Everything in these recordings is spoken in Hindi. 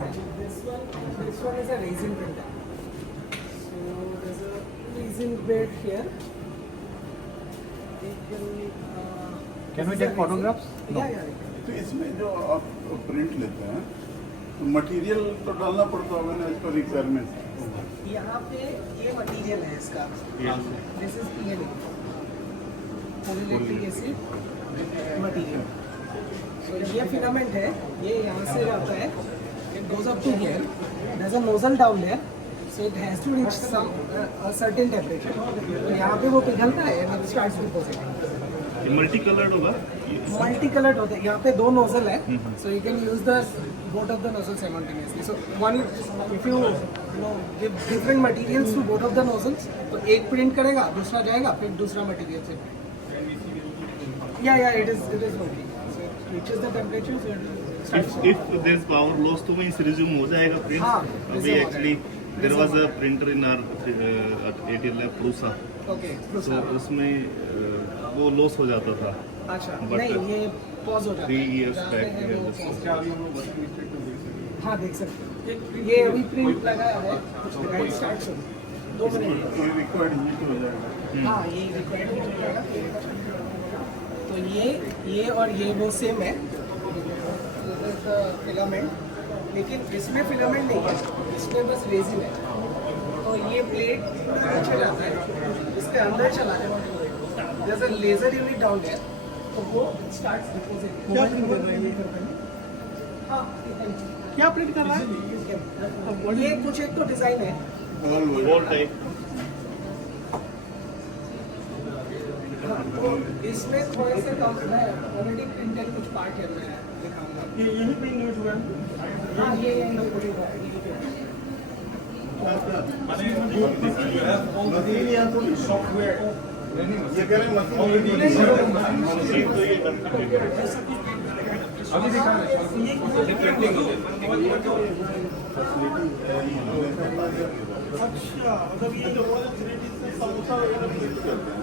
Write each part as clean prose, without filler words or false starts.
This one is a resin printer. So there's a resin bed here. Can we take photographs? Yeah. तो इसमें जो आप प्रिंट लेते हैं तो मटेरियल तो डालना पड़ता होगा ना इसका रिक्वायरमेंट। यहाँ पे ये मटेरियल है इसका। This is PLA, polylactic acid material. तो ये फिलामेंट है, ये यहाँ से जाता है, it goes up to here, there's a nozzle down there, so it has to reach a certain temperature. तो यहाँ पे वो पिघलता है and it starts depositing. Multi coloured होगा। मल्टी कलर्ड होता है, यहाँ पे दो नोजल है, so you can use the both of the nozzles simultaneously. So one, if you give different materials to both of the nozzles, तो एक प्रिंट करेगा, दूसरा जाएगा, फिर दूसरा मटेरियल से। Yeah, it is working. So it reaches the temperature, so it starts. If there is power loss तो वहीं से resume हो जाएगा print। हाँ, अभी resume actually there resume was a printer in our ATL lab Prusa, Okay, तो उसमें वो लॉस हो जाता था। अच्छा, But नहीं ये पॉज हो जाता 3 years जहाँ back पे है we वो have this। pause। हाँ देख सकते हैं, ये अभी प्रिंट लगाया है, कुछ स्टार्ट हो 2 मिनट। ये रिक्वायर्ड हीट हो जाएगा। हाँ, ये रिक्वायर्ड हो जाएगा। तो ये और ये वो सेम है, फिलामेंट, लेकिन इसमें फिलामेंट नहीं है, इसमें बस रेजिन है। तो ये प्लेट पीछे जाता है, इसके अंदर चला जाए, जैसे लेजर यूनिट डाउन है, तो वो स्टार्ट डिपोजिट। हाँ, क्या प्रिंट कर रहा है? ये कुछ एक तो डिजाइन है, Wall type। तो इसमें थोड़े से कम है, ऑलरेडी प्रिंटेड कुछ पार्ट है, मैं दिखाऊंगा। ये यही पे यूज हुआ है। हाँ, ये included है। ये कह रहे हैं मशीन अभी दिखा रहे हैं। अच्छा, मतलब ये जो 3D से समोसा वगैरह प्रिंट करते हैं।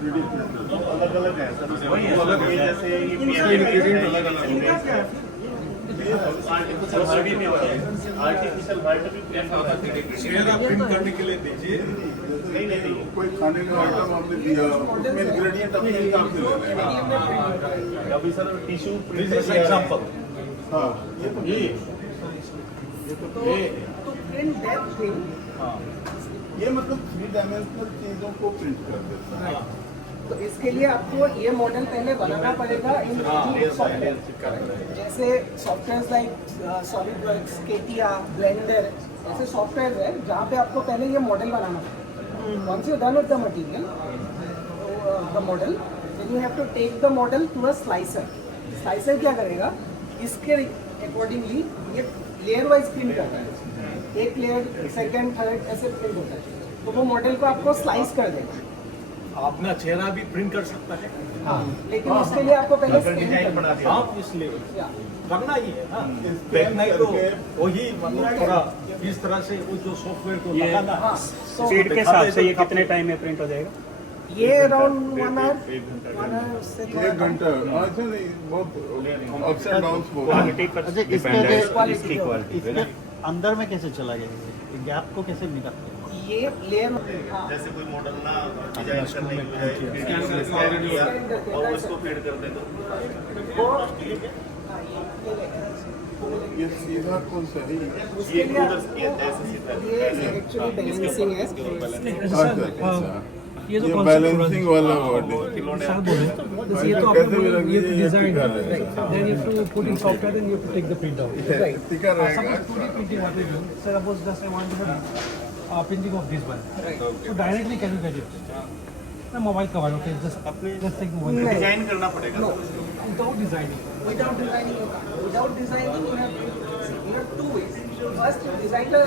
3D प्रिंटर अलग अलग है सर। वही अलग है। जैसे ये ingredient अलग-अलग है। इनका क्या है? आर्टिफिशियल हार्ट भी प्रिंट होता है। शेयर आप प्रिंट करने के लिए दीजिए। नहीं कोई खाने का आइटम आपने दिया उसमें इंग्रेडिएंट अपने हिसाब से ले लेना। अभी sir tissue this is example. हाँ, तो प्रिंट दैट थिंग। ये मतलब 3 डायमेंशनल चीजों को प्रिंट कर देता है। तो इसके लिए आपको ये मॉडल पहले बनाना पड़ेगा इन सॉफ्टवेयर, जैसे software like SolidWorks, CATIA, Blender, ऐसे सॉफ्टवेयर है जहाँ पे आपको पहले ये मॉडल बनाना पड़ेगा। Once you done with the material, the model, then you have to take the model to a slicer. Slicer क्या करेगा, इसके अकॉर्डिंगली ये लेयर वाइज प्रिंट करता है, एक लेयर, सेकंड, थर्ड, ऐसे प्रिंट होता है। तो वो मॉडल को आपको स्लाइस कर देगा। अपना चेहरा भी प्रिंट कर सकता है। हाँ, लेकिन उसके लिए आपको पहले अगर स्कैन डिजाइन करना बना दिया हाँ, इसलिए या करना ही है ना। देखना ही तो वही मतलब थोड़ा इस तरह से वो जो सॉफ्टवेयर को लगाना। हाँ, so स्पीड के हिसाब से ये कितने टाइम में प्रिंट हो जाएगा? ये अराउंड 1 आवर, 1 आवर से 1 घंटा अच्छा नहीं, बहुत अप्स एंड डाउन्स बहुत क्वालिटी पर अच्छा, डिपेंड है क्वालिटी इसकी क्वालिटी। इसके अंदर में कैसे चला गया? गैप को कैसे निकालते हैं? ये लेयर, हाँ, जैसे कोई मॉडल ना डिजाइन करने के लिए स्कैन किया और उसको फीड कर दे तो वो हाँ, ये लेगा। ये सीधा कौन सा है? उसके लिए ये ऐसे सीधा ये एक्चुअली बैलेंसिंग है। अच्छा, ये बैलेंसिंग वाला वर्ड है। ये तो कैसे भी आपको लगी ये डिजाइन है, है then you have to put in software, then you have to take the print out. Right. टिका रहेगा। Suppose 2D printing what we do, suppose just I want to have printing of this one. Right. So directly can you get it? The mobile cover, okay, just take the mobile. Design करना पड़ेगा। No, Without designing. without designing you can't. Without designing you have 2 ways. First, you design a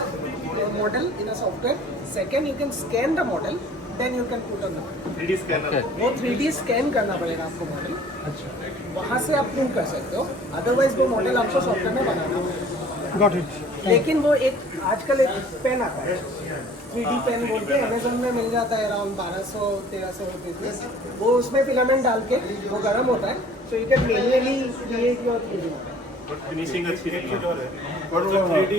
model in a software. Second, you can scan the model, then you can put on the model. 3D scanner. वो 3D स्कैन करना पड़ेगा आपको मॉडल, अच्छा, वहाँ से आप प्रिंट कर सकते हो। अदरवाइज वो मॉडल आपको सॉफ्टवेयर में बनाना होगा। got it. लेकिन वो एक आजकल एक पेन आता है, 3D पेन बोल के अमेजोन में मिल जाता है, अराउंड 1200-1300 रुपीज़ में। वो उसमें फिलामेंट डाल के वो गर्म होता है, so you can manually create your 3D model. Finishing अच्छी नहीं है पर वो